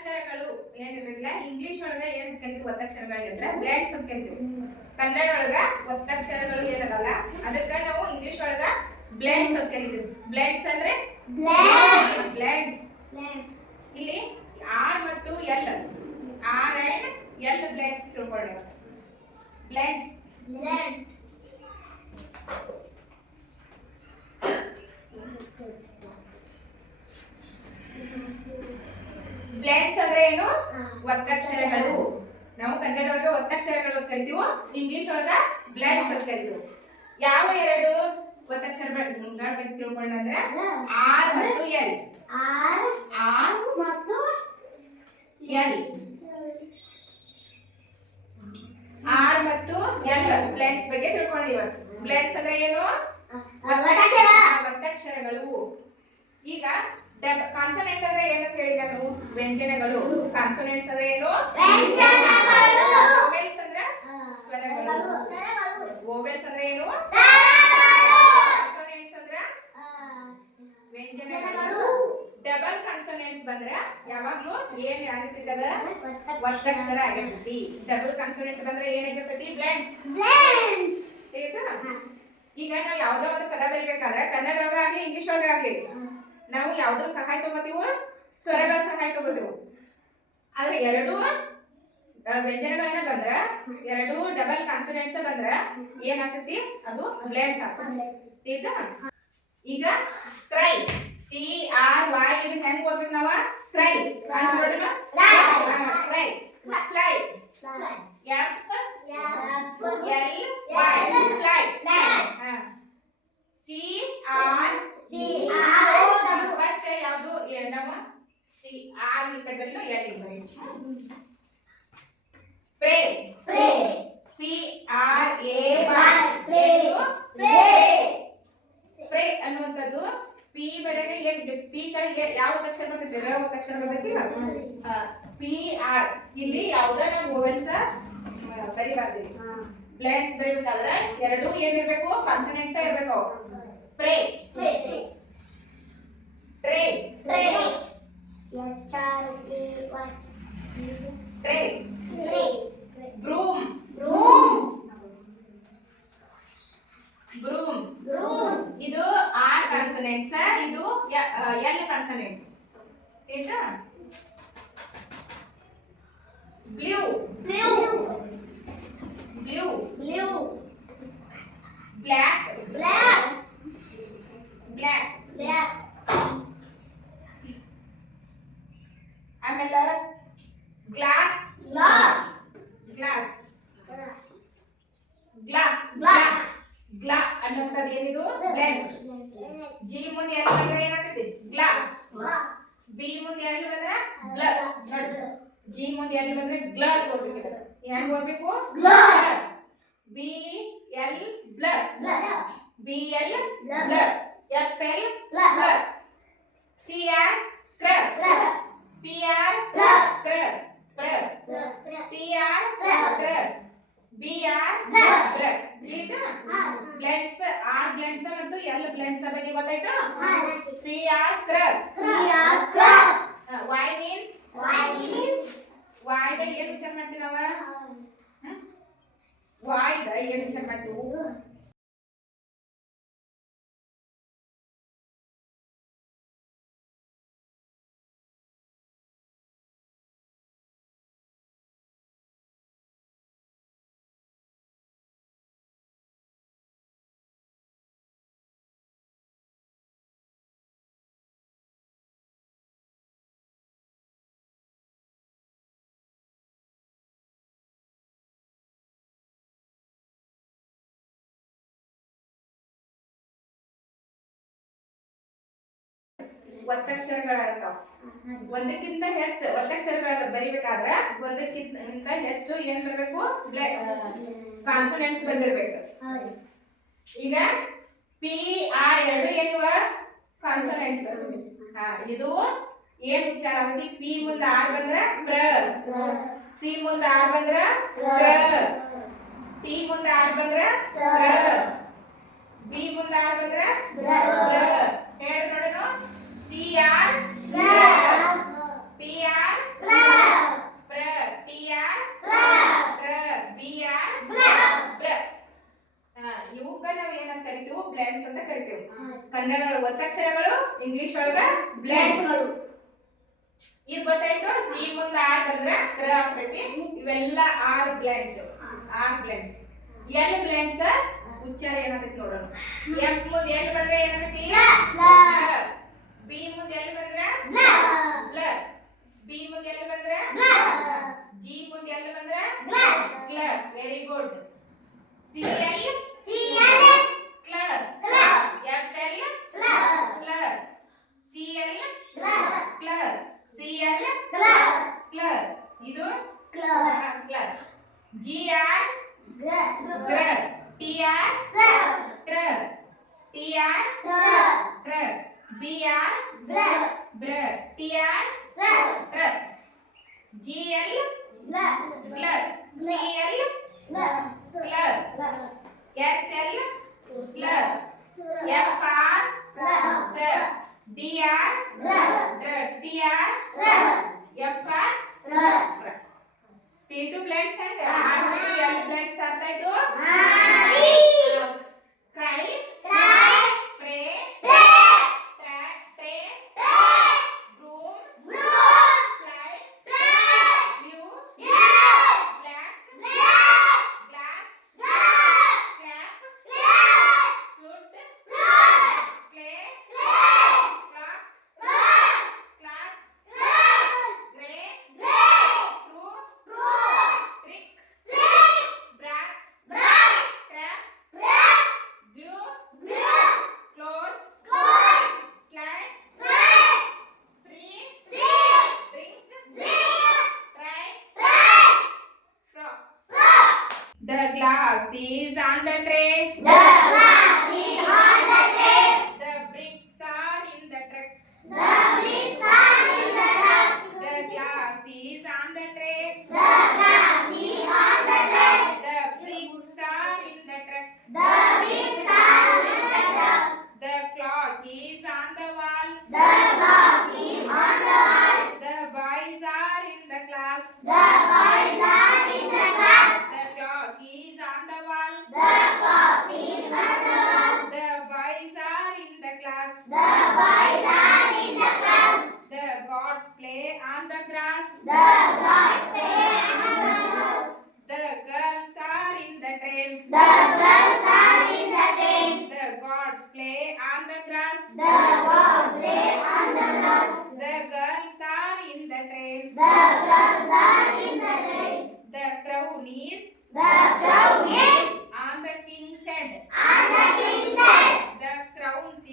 ಒತ್ತಕ್ಷರಗಳು ಏನಿರಲಿಲ್ಲ English ಒಳಗ ಏನ್ ಕರಿತೀವಿ ಒತ್ತಕ್ಷರಗಳಿಗೆ ಅಂದ್ರೆ ಬ್ಲೆಂಡ್ಸ್ ಅಂತ ಕರಿತೀವಿ. ಕನ್ನಡ ಒಳಗ ಒತ್ತಕ್ಷರಗಳು ಏನದಲ್ಲ ಅದಕ್ಕ ನಾವು ಇಂಗ್ಲಿಷ್ ಒಳಗ ಬ್ಲೆಂಡ್ಸ್ ಅಂತ ಕರಿತೀವಿ. ಬ್ಲೆಂಡ್ಸ್ ಅಂದ್ರೆ ಬ್ಲೆಂಡ್ಸ್. ಇಲ್ಲಿ ಆರ್ ಮತ್ತು L R and L blends ತಿಳ್ಕೊಳ್ಳಿ. ಬ್ಲೆಂಡ್ಸ್ ಬ್ಲೆಂಡ್ಸ್ ಅಂದ್ರೆ ಏನು? ಒತ್ತಕ್ಷರಗಳು. ನಾವು ಕನ್ನಡ ಒಳಗ ಒತ್ತಕ್ಷರಗಳು ಅಂತ ಕರಿತೀವಿ, ಇಂಗ್ಲಿಷ್ ಒಳಗ ಬ್ಲೆಂಡ್ಸ್ ಅಂತ ಕರಿತೀವಿ. ಯಾವ ಎರಡು ಒತ್ತಕ್ಷರಗಳ ಬಗ್ಗೆ ತಿಳ್ಕೊಂಡ್ರೆ ಆರ್ ಮತ್ತು ಎಲ್. ಆರ್ ಮತ್ತು ಎಲ್. ಆರ್ ಮತ್ತು ಎಲ್ ಬ್ಲೆಂಡ್ಸ್ ಬಗ್ಗೆ ತಿಳ್ಕೊಂಡಿವ. ಬ್ಲೆಂಡ್ಸ್ ಅಂದ್ರೆ ಏನು? ಒತ್ತಕ್ಷರಗಳು. ಈಗ ಕಾನ್ಸೋನೆಂಟ್ ಅಂದ್ರೆ ಏನಂತ ಹೇಳಿದ ನಾವು? ವ್ಯಂಜನಗಳು. ಕಾನ್ಸೋನೆಂಟ್ಸ್ ಅಂದ್ರೆ ಏನು? ವೋವೆಲ್ಸ್ ಅಂದ್ರೆ ಸ್ವರಗಳು. ವೋವೆಲ್ಸ್ ಅಂದ್ರೆ ಏನು? ಕಾನ್ಸೋನೆಂಟ್ಸ್ ಅಂದ್ರೆ ವ್ಯಂಜನಗಳು. ಡಬಲ್ ಕಾನ್ಸೋನೆಂಟ್ಸ್ ಬಂದ್ರೆ ಯಾವಾಗ್ಲೂ ಏನ್ ಆಗಿರ್ತೈತಿ? ಅದ ಒತ್ತಕ್ಷರ ಆಗಿರ್ತೈತಿ. ಡಬಲ್ ಕಾನ್ಸೋನೆಂಟ್ಸ್ ಬಂದ್ರೆ ಏನಾಗಿರ್ತೈತಿ? ಬ್ಲೆಂಡ್ಸ್. ಈಗ ನಾವು ಯಾವ್ದೋ ಒಂದು ಪದ ಬರಿಬೇಕಾದ್ರೆ ಕನ್ನಡ ಒಳಗ ಆಗ್ಲಿ ಇಂಗ್ಲಿಷ್ ಒಳಗ ಆಗ್ಲಿ ನಾವು ಯಾವ್ದ್ರ ಸಹಾಯ ತಗೋತೀವೋ? ಸ್ವರಗಳ ಸಹಾಯ ತಗೋತೀವಿ. ಆದ್ರೆ ಎರಡು ವ್ಯಂಜನಗಳನ್ನ ಬಂದ್ರ, ಎರಡು ಡಬಲ್ ಕಾನ್ಸೋನೆಂಟ್ಸ್ ಬಂದ್ರ ಏನಾಗ್ತೈತಿ? ಅದು ಬ್ಲೆಂಡ್ಸ್ ಆಗ್ತೈತಿ. ಈಗ ಕ್ರೈ CRY ಇದನ್ನ ಹೆಂಗ್ ಓದ್ಬೇಕು ನಾವು? ಕ್ರೈ. ನೋಡೋಣ. CRY. Fly. FLY fly. First ಯಾವುದು ನಾವು CR ಈ ಕಡೆ ಬರೀ ಎಲ್ ಬರೀ. ಪ್ರೇ. ಪ್ರೇ ಅನ್ನುವಂಥದ್ದು ಪಿ ಬೆಳೆಗೆ ಪಿ ಕೆಳಗೆ ಯಾವ ಅಕ್ಷರ ಬರ್ತೈತಿ? ರ ಅಕ್ಷರ ಬರ್ತೈತಿ. PR ಇಲ್ಲಿ ಯಾವುದೇ ನಾವು ವೋವೆಲ್ಸ್ ಬರಿಬಾರ್ದು. ಬ್ಲೆಂಡ್ಸ್ ಬರಿಬೇಕಾದ್ರೆ ಎರಡು ಏನಿರ್ಬೇಕು? ಕಾನ್ಸೋನೆಂಟ್ಸ್ ಇರಬೇಕು. ಪ್ರೇ. ಟ್ರೇ. ಟ್ರೇ. ಬ್ರೂಮ್. ಇದು ಆರ್ ಕಾನ್ಸೋನೆಂಟ್ಸ್, ಇದು ಎಲ್ ಕಾನ್ಸೋನೆಂಟ್ಸ್. ಆಯ್ತಾ? ಬ್ಲೂ. ಬ್ಲ್ಯಾಕ್. ಆಮೇಲೆ ಗ್ಲಾಸ್. ಗ್ಲಾ ಅನ್ನುವಂಥದ್ದು ಏನಿದು? ಬ್ಲೆಂಡ್ಸ್. ಜಿ ಮುಂದೆ ಎಲ್ ಬಂದ್ರೆ ಏನಾಗ್ತೈತಿ? ಗ್ಲಾಸ್. ಬಿ ಮುಂದೆ ಎಲ್ ಬಂದ್ರೆ ಬ್ಲಡ್. ಜಿ ಮುಂದೆ ಎಲ್ ಬಂದ್ರೆ ಗ್ಲಡ್ ಓದ್ಬೇಕು. ಹೆಂಗ್ ಓದ್ಬೇಕು? BL blood. BL blood. FL blood. CR ಕ್ರರ್. PR ಕ್ರರ್. TR ಕ್ರರ್. BR blood. ಈಗ ಬ್ಲೆಂಡ್ಸ್ ಆರ್ ಬ್ಲೆಂಡ್ಸ್ ಮತ್ತು ಎಲ್ ಬ್ಲೆಂಡ್ಸ್ ಬಗ್ಗೆ ಗೊತ್ತಾಯ್ತಾ? CR ಕ್ರರ್. Y means Y the ಏನು ವಿಚಾರ ಮಾಡ್ತೀವಿ ನಾವು? Y ದ ಏನು ವಿಚಾರ ಮಾಡ್ತೀವಿ? ಒತ್ತಕ್ಷರಗಳಾಗ್ತಾವ. ಒಂದಕ್ಕಿಂತ ಹೆಚ್ಚು ಒತ್ತಕ್ಷರಗಳ ಬರಿಬೇಕಾದ್ರೆ ಒಂದಕ್ಕಿಂತ ಹೆಚ್ಚು ಏನ್ ಬರಬೇಕು? ಕಾನ್ಸೋನೆಂಟ್ಸ್ ಬಂದಿರ್ಬೇಕು. ಈಗ PR ಎರಡು ಏನಿವ? ಕಾನ್ಸೋನೆಂಟ್ಸ್. ಇದು ಏನ್ ವಿಚಾರ ಆಗತಿ? P ಮುಂದೆ ಆರ್ ಬಂದ್ರೆ ಪ್ರ, C ಮುಂದೆ ಆರ್ ಬಂದ್ರೆ ಕ್ರ, T ಮುಂದೆ ಆರ್ ಬಂದ್ರೆ ಕ್ರ, B ಮುಂದೆ ಆರ್ ಬಂದ್ರೆ ಕ್ರ. ಹೇಳಿ ನೋಡೋಣ. CR PR ಕನ್ನಡ ಒಳಗ ಒತ್ತಕ್ಷರಗಳು, ಇಂಗ್ಲಿಷ್ ಒಳಗ ಬ್ಲ್ಯಾಂಕ್ಸ್. ಇದು ಗೊತ್ತಾಯ್ತು. ಸಿ ಮುಂದ ಆರ್ ಬಂದ್ರ ಕ್ರ ಆಗ್ತೈತಿ. ಇವೆಲ್ಲ ಆರ್ ಬ್ಲ್ಯಾಂಕ್ಸ್. ಎಲ್ ಬ್ಲ್ಯಾಂಕ್ಸ್ ಉಚ್ಚಾರ ಏನಾಗ್ತೈತಿ ನೋಡೋಣ. ಎಫ್ ಮುಂದ ಎಲ್ ಬಂದ್ರೆ ಏನಾಗ್ತೈತಿ? ಬಿ ಮುಂದ ಎಲ್ ಬಂದ್ರ ಬ್ಲ. ಬಿ ಮುಂದ ಎಲ್ ಬಂದ್ರ ಜಿ ಮುಂದ ಎಲ್ ಬಂದ್ರ ಕ್ಲ. Very good. ಸಿ ಎಲ್ ಕ್ಲ. ಎಫ್ ಎಲ್ ಕ್ಲ. ಸಿ ಎಲ್ ಕ್ಲ. ಸಿ ಎಲ್ ಕ್ಲ. ಇದು ಕ್ಲ. ಜಿ ಆರ್ ಗ್ರ. ಟಿ ಆರ್ ಟ್ರ. ಟಿ ಆರ್ ಟ್ರ. ಬಿ ಆರ್ ಬ್ರ. ಟಿ ಆರ್ ಟ್ರ. ಜಿ ಎಲ್ ಗ್ಲ. ಸಿ ಎಲ್ ಕ್ಲ. ಎಸ್ ಎಲ್ ಸ್ಲ. ಎಫ್ ಆರ್ ಟ್ರ. ಡಿ ಆರ್ ಟ್ರ. ಟಿ ಆರ್ ಎಫ್ ಆರ್ ಟ್ರ. T2 blends and R2L blends ಅರ್ಥ ಆಯ್ತು? Cry, pray, train, broom, fly, blue, black, glass, clap, flute, clay, clock, class, gray, true, trick, brass, trap, glue, close, slide, free, drink, try, frog. The glass is on the tray. The bricks are in the truck. The glass is on the tray. The bricks are in the truck. The clock is on the wall. The boys are in the class. The clock is on the wall. The boys are in the class. The gods play on the grass. The girls are in the train. The gods play on the grass. The girls are in the train. The crown is on the king's head. The crowns